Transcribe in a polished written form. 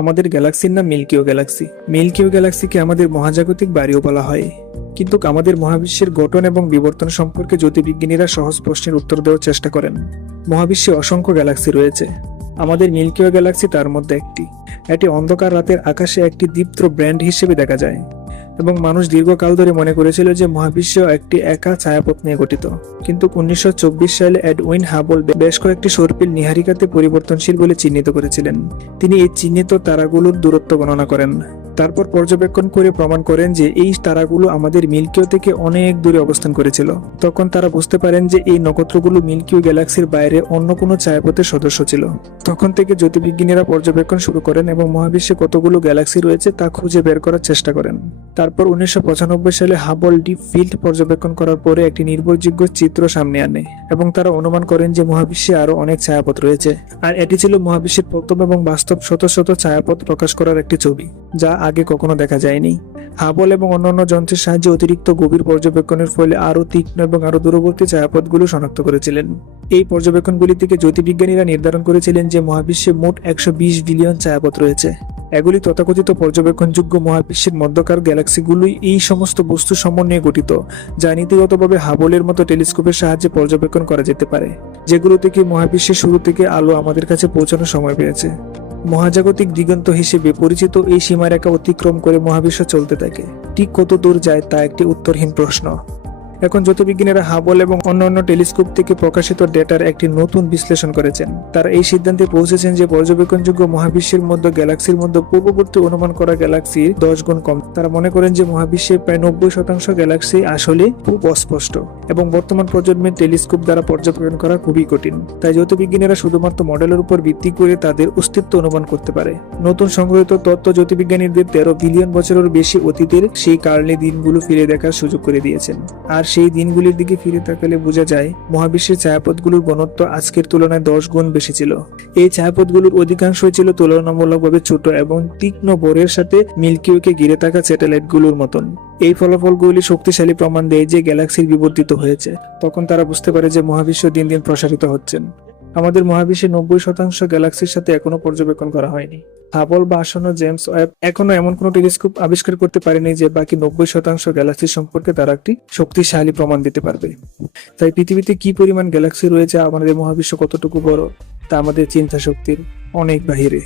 আমাদের গ্যালাক্সির নাম মিল্কিও গ্যালাক্সি। মিল্কিও গ্যালাক্সিকে আমাদের মহাজাগতিক বাড়িও বলা হয়। কিন্তু আমাদের মহাবিশ্বের গঠন এবং বিবর্তন সম্পর্কে জ্যোতির্বিজ্ঞানীরা সহজ প্রশ্নের উত্তর দেওয়ার চেষ্টা করেন। মহাবিশ্বে অসংখ্য গ্যালাক্সি রয়েছে। আমাদের মিল্কিও গ্যালাক্সি তার মধ্যে একটি। এটি অন্ধকার রাতের আকাশে একটি দীপ্ত ব্র্যান্ড হিসেবে দেখা যায় এবং মানুষ দীর্ঘকাল ধরে মনে করেছিল যে মহাবিশ্ব একটি একা ছায়াপথ নিয়ে গঠিত। কিন্তু 1924 সালে এডউইন হাবল বেশ কয়েকটি সর্পিল নীহারিকাতে পরিবর্তনশীল বলে চিহ্নিত করেছিলেন। তিনি এই চিহ্নিত তারাগুলোর দূরত্ব গণনা করেন, তারপর পর্যবেক্ষণ করে প্রমাণ করেন যে এই তারাগুলো আমাদের মিল্কিও থেকে অনেক দূরে অবস্থান করেছিল। তখন তারা বুঝতে পারেন যে এই নক্ষত্রগুলো মিল্কিও গ্যালাক্সির বাইরে অন্য কোনো ছায়াপথের সদস্য ছিল। তখন থেকে জ্যোতির্বিজ্ঞানীরা পর্যবেক্ষণ শুরু করেন এবং মহাবিশ্বে কতগুলো গ্যালাক্সি রয়েছে তা খুঁজে বের করার চেষ্টা করেন। তারপর 1995 সালে হাবল ডিপ ফিল্ড পর্যবেক্ষণ করার পরে একটি নির্ভরযোগ্য চিত্র সামনে আনে এবং তারা অনুমান করেন যে মহাবিশ্বে আরো অনেক ছায়াপথ রয়েছে। আর এটি ছিল মহাবিশ্বের প্রথম এবং বাস্তব শত শত ছায়াপথ প্রকাশ করার একটি ছবি, যা আগে কখনো দেখা যায়নি। হাবল এবং অন্যান্য যন্ত্রের সাহায্যে অতিরিক্ত গভীর পর্যবেক্ষণের ফলে আরো তীক্ষ্ণ এবং আরো দূরবর্তী ছায়াপথগুলো শনাক্ত করেছিলেন। এই পর্যবেক্ষণগুলি থেকে জ্যোতির্বিজ্ঞানীরা নির্ধারণ করেছিলেন যে মহাবিশ্বে মোট 120 বিলিয়ন ছায়াপথ রয়েছে। এগুলি তথাকথিত পর্যবেক্ষণযোগ্য মহাবিশ্বের মধ্যকার গ্যালাক্সিগুলোই এই সমস্ত বস্তু সমন্বয়ে গঠিত, যা নীতিগতভাবে হাবলের মতো টেলিস্কোপের সাহায্যে পর্যবেক্ষণ করা যেতে পারে, যেগুলো থেকে মহাবিশ্বের শুরু থেকে আলো আমাদের কাছে পৌঁছানোর সময় পেয়েছে। মহাজাগতিক দিগন্ত হিসেবে পরিচিত এই সীমারেখা অতিক্রম করে মহাবিশ্ব চলতে থাকে। ঠিক কত দূর যায় তা একটি উত্তরহীন প্রশ্ন। এখন জ্যোতির্বিজ্ঞানীরা হাবল এবং অন্যান্য টেলিস্কোপ থেকে প্রকাশিত ডেটার একটি নতুন বিশ্লেষণ করেছেন। তারা এই সিদ্ধান্তে পৌঁছেছেন যে পর্যবেক্ষণযোগ্য মহাবিশ্বের মধ্যে গ্যালাক্সির মধ্যে পূর্ববর্তী অনুমান করা গ্যালাক্সির 10 গুণ কম। তারা মনে করেন যে মহাবিশ্বের প্রায় 90% গ্যালাক্সি আসলে খুব অস্পষ্ট এবং বর্তমান প্রজন্মের টেলিস্কোপ দ্বারা পর্যবেক্ষণ করা খুবই কঠিন। তাই জ্যোতির্বিজ্ঞানীরা শুধুমাত্র মডেলের উপর ভিত্তি করে তাদের অস্তিত্ব অনুমান করতে পারে। নতুন সংগঠিত তত্ত্ব জ্যোতির্বিজ্ঞানীদের 13 বিলিয়ন বছরের বেশি অতীতের সেই কার্লি দিনগুলো ফিরে দেখার সুযোগ করে দিয়েছেন। আর সেই দিনগুলির দিকে ফিরে তাকালে বোঝা যায় মহাবিশ্বের ছায়াপথগুলোর ঘনত্ব আজকের তুলনায় 10 গুণ বেশি ছিল। এই ছায়াপথগুলোর অধিকাংশই ছিল তুলনামূলকভাবে ছোট এবং তীক্ষ্ণ ভরের সাথে মিল্কিওকে ঘিরে থাকা স্যাটেলাইটগুলোর মতন। এই ফলাফলগুলি শক্তিশালী প্রমাণ দেয় যে গ্যালাক্সির বিবর্তিত হয়েছে। তখন তারা বুঝতে পারে যে মহাবিশ্ব দিন দিন প্রসারিত হচ্ছেন। আমাদের মহাবিশ্বের 90% গ্যালাক্সির সাথে এখনো পর্যবেক্ষণ করা হয়নি। হাবল বা আসন্ন জেমস ওয়েব এখনো এমন কোনো টেলিস্কোপ আবিষ্কার করতে পারেনি যে বাকি 90% গ্যালাক্সি সম্পর্কে তারা একটি শক্তিশালী প্রমাণ দিতে পারবে। তাই পৃথিবীতে কি পরিমাণ গ্যালাক্সি রয়েছে, আমাদের মহাবিশ্ব কতটুকু বড়, তা আমাদের চিন্তা শক্তির অনেক বাহিরে।